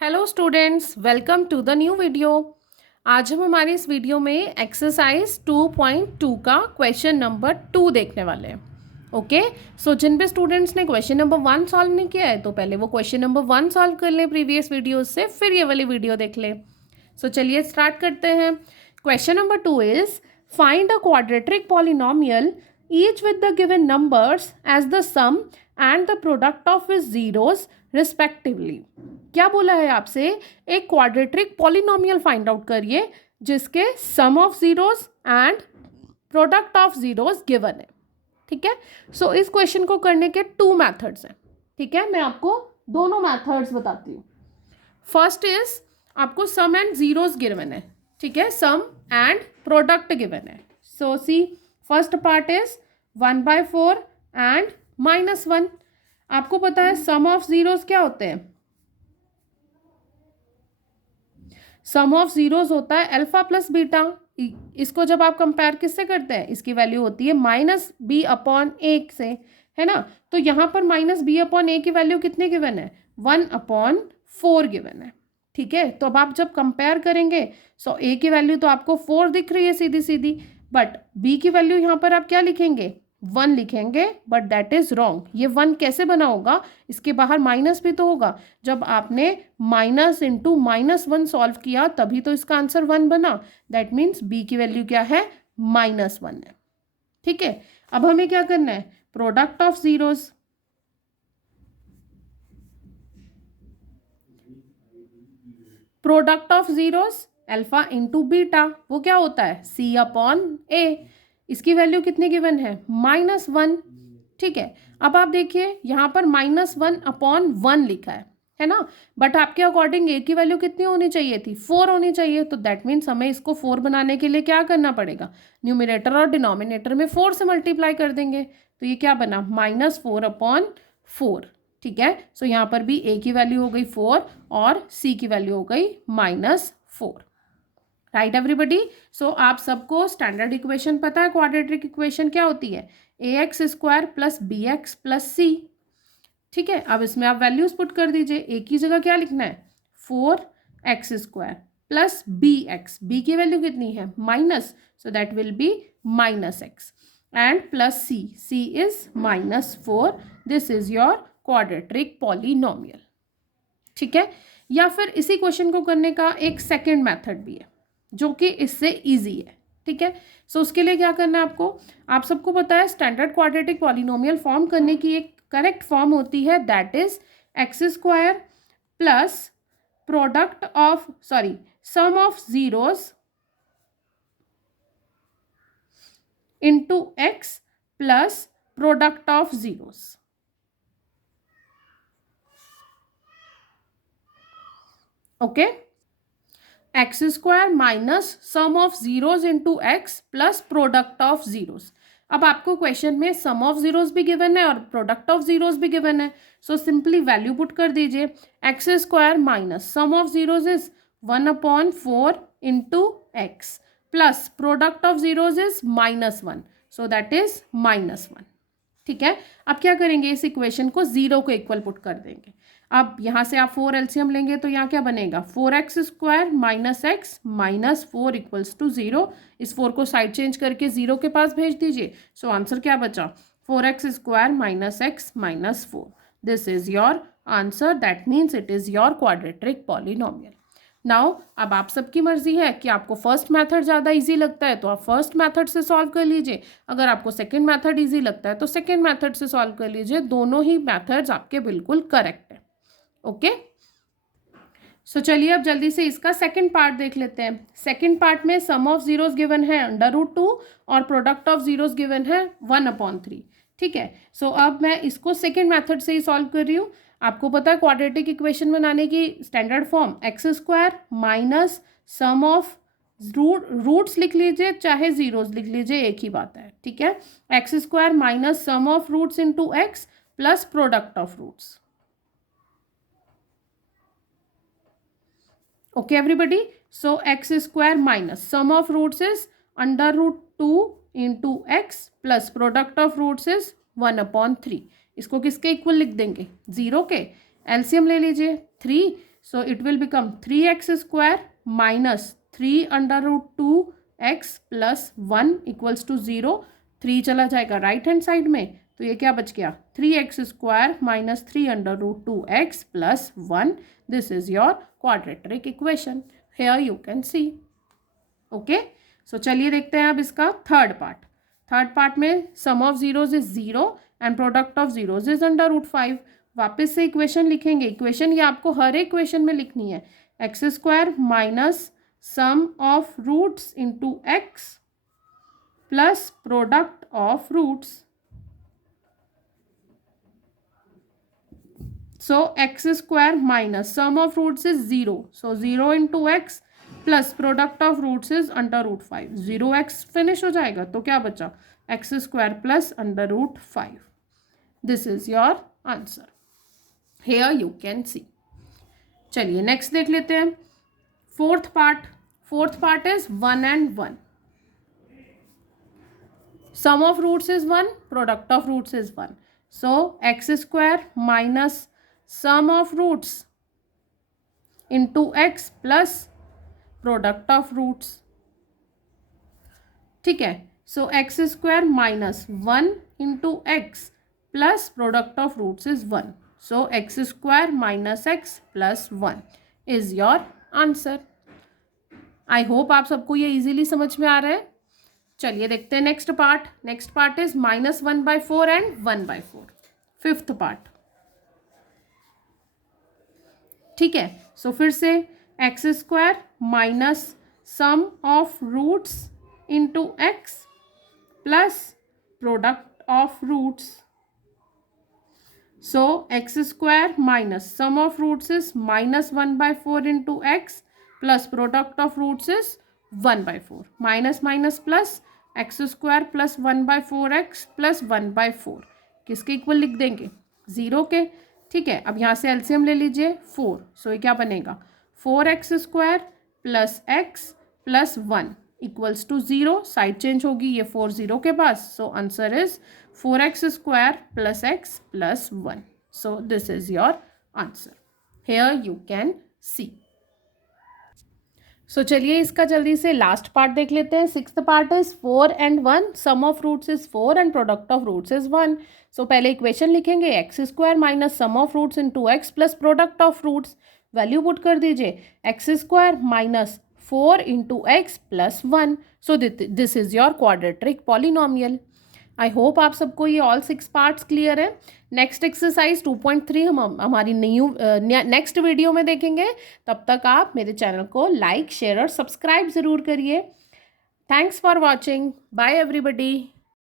Hello students, welcome to the new video. आज हम हमारी इस वीडियो में एक्सरसाइज 2.2 का क्वेश्चन नंबर 2 देखने वाले हैं। ओके, सो जिन भी स्टूडेंट्स ने क्वेश्चन नंबर 1 सॉल्व नहीं किया है तो पहले वो क्वेश्चन नंबर 1 सॉल्व कर लें प्रीवियस वीडियो से, फिर ये वाली वीडियो देख लें। सो चलिए स्टार्ट करते हैं। Question number 2 is find a quadratic polynomial each with the given numbers as the sum and the product of its zeros respectively। क्या बोला है आपसे? एक क्वाड्रेटिक पॉलिनोमियल फाइंड आउट करिए जिसके sum of zeros and product of zeros given है। ठीक है, सो इस क्वेश्चन को करने के 2 मेथड्स हैं। ठीक है, मैं आपको दोनों मेथड्स बताती हूँ। फर्स्ट इज आपको सम एंड जीरोस गिवन है। ठीक है, सम एंड प्रोडक्ट गिवन है। सो सी फर्स्ट पार्ट इज 1/4 एंड -1। आपको पता है सम ऑफ जीरोस क्या होते हैं? सम ऑफ जीरोस होता है अल्फा प्लस बीटा। इसको जब आप कंपेयर किससे करते हैं, इसकी वैल्यू होती है -b/a से, है ना। तो यहाँ पर -b/a की वैल्यू कितने गिवन है? 1/4 गिवन है। ठीक है, तो अब आप जब कंपेयर करेंगे सो a की वैल्यू तो आपको 4 दिख रही है सीधी सीधी, बट b की वैल्यू यहाँ पर आप क्या लिखेंगे? 1 लिखेंगे, बट दैट इज रॉन्ग। ये 1 कैसे बना होगा? इसके बाहर माइनस भी तो होगा। जब आपने माइनस इंटू -1 सॉल्व किया तभी तो इसका आंसर 1 बना। दैट मीन्स b की वैल्यू क्या है? -1 है। ठीक है, अब हमें क्या करना है? Product of zeros. Product of zeros alpha into beta, वो क्या होता है? c/a। इसकी वैल्यू कितनी गिवन है? -1। ठीक है, अब आप देखिए यहाँ पर -1/1 लिखा है ना। बट आपके अकॉर्डिंग a की वैल्यू कितनी होनी चाहिए थी? 4 होनी चाहिए। तो दैट मीन्स हमें इसको 4 बनाने के लिए क्या करना पड़ेगा? न्यूमरेटर और डिनोमिनेटर में 4 से मल्टीप्लाई कर देंगे। तो ये क्या बना? -4/4। ठीक है, सो यहाँ पर भी a की वैल्यू हो गई 4 और c की वैल्यू हो गई -4। Right everybody? सो आप सबको स्टैंडर्ड इक्वेशन पता है। क्वाड्रेटिक इक्वेशन क्या होती है? ax² + bx + c। ठीक है, अब इसमें आप वैल्यूज पुट कर दीजिए। a की जगह क्या लिखना है? 4x² + bx। b की वैल्यू कितनी है? Minus, so that will be -x and plus c is -4। This is your quadratic polynomial. ठीक है, या फिर इसी क्वेश्चन को करने का एक सेकेंड मेथड भी है जो कि इससे इजी है। ठीक है, सो उसके लिए क्या करना है आपको? आप सबको पता है स्टैंडर्ड क्वाड्रेटिक पॉलिनोमियल फॉर्म करने की एक करेक्ट फॉर्म होती है, that is x² plus product of sum of zeros into x plus product of zeros. Okay, x² minus sum of zeros into x plus product of zeros. अब आपको question में sum of zeros भी given है और product of zeros भी given है। So simply value put कर दीजिए। x² minus sum of zeros is 1/4 into x plus product of zeros is -1, so that is -1। ठीक है, अब क्या करेंगे? इस इक्वेशन को 0 को इक्वल पुट कर देंगे। अब यहाँ से आप 4 एलसीएम लेंगे तो यहाँ क्या बनेगा? 4x² - x -4 = 0। इस 4 को साइड चेंज करके 0 के पास भेज दीजिए। सो आंसर क्या बचा? 4x² - x -4। This is your answer. That means it is your quadratic polynomial. Now अब आप सबकी मर्जी है कि आपको फर्स्ट मेथड ज़्यादा इजी लगता है तो आप फर्स्ट मेथड से सॉल्व कर लीजिए। अगर आपको सेकंड मेथड इजी लगता है तो सेकंड मेथड से सॉल्व कर लीजिए। दोनों ही मेथड्स आपके बिल्कुल करेक्ट है। ओके, सो चलिए अब जल्दी से इसका सेकंड पार्ट देख लेते हैं। सेकंड पार्ट में सम ऑफ जीरोस गिवन है √2 और प्रोडक्ट ऑफ जीरोस गिवन है 1/3। ठीक है, सो अब मैं इसको सेकंड मेथड से ही सॉल्व कर रही हूँ। आपको पता है क्वाड्रेटिक इक्वेशन बनाने की standard form x² minus sum of roots लिख लीजिए चाहे जीरोस लिख लीजिए, एक ही बात है। ठीक है, x² minus sum of roots into x plus product of roots. Okay everybody, so x² minus sum of roots is √2 into x plus product of roots is 1/3। इसको किसके इक्वल लिख देंगे? 0 के। एलसीएम ले लीजिए 3 So it will become 3x square minus 3 under root 2x plus 1 equals to 0. 3 चला जाएगा right hand side में, तो ये क्या बच गया 3x square minus 3 under root 2x plus 1. This is your quadratic equation. Here you can see. Okay, so चलिए देखते हैं अब इसका थर्ड पार्ट. थर्ड पार्ट में sum of zeros is 0 and product of zeros is under root 5. वापस से equation लिखेंगे. Equation ये आपको हर एक इक्वेशन में लिखनी है. X square minus sum of roots into X plus product of roots. So x square minus sum of roots is 0. So 0 into x plus product of roots is under root 5. 0x finish हो जाएगा तो क्या बचा x square plus under root 5. This is your answer. Here you can see. चलिए next देख लेते हैं. Fourth part is 1 and 1. Sum of roots is 1, product of roots is 1. So x square minus sum of roots into x plus product of roots. ठीक है. So x square minus 1 into x plus product of roots is 1. So x square minus x plus 1 is your answer. I hope आप सबको ये easily समझ में आ रहा है. चलिए देखते हैं next part. Next part is -1/4 and 1/4. Fifth part. ठीक है. सो फिर से X square minus sum of roots into X plus product of roots. So X square minus sum of roots is -1/4 into X plus product of roots is 1/4. Minus minus plus X square plus 1/4x plus 1/4 किसके equal लिख देंगे 0 के. ठीक है. अब यहाँ से LCM ले लीजिए 4. सो ये क्या बनेगा 4x square plus x plus 1 equals to 0. Side change होगी ये 4 0 के पास. So answer is 4x square plus x plus 1. So this is your answer. Here you can see. So चलिए इसका जल्दी से लास्ट पार्ट देख लेते हैं. Sixth part is 4 and 1. Sum of roots is 4 and product of roots is 1. So पहले equation लिखेंगे x square minus sum of roots into X plus product of roots. Value put कर दीजिए X square minus 4 into X plus 1. So this is your quadratic polynomial. I hope आप सबको ये all 6 parts clear है. Next exercise 2.3 हम हमारी next video में देखेंगे. तब तक आप मेरे चैनल को लाइक शेयर और सब्सक्राइब ज़रूर करिए. Thanks for watching. Bye everybody.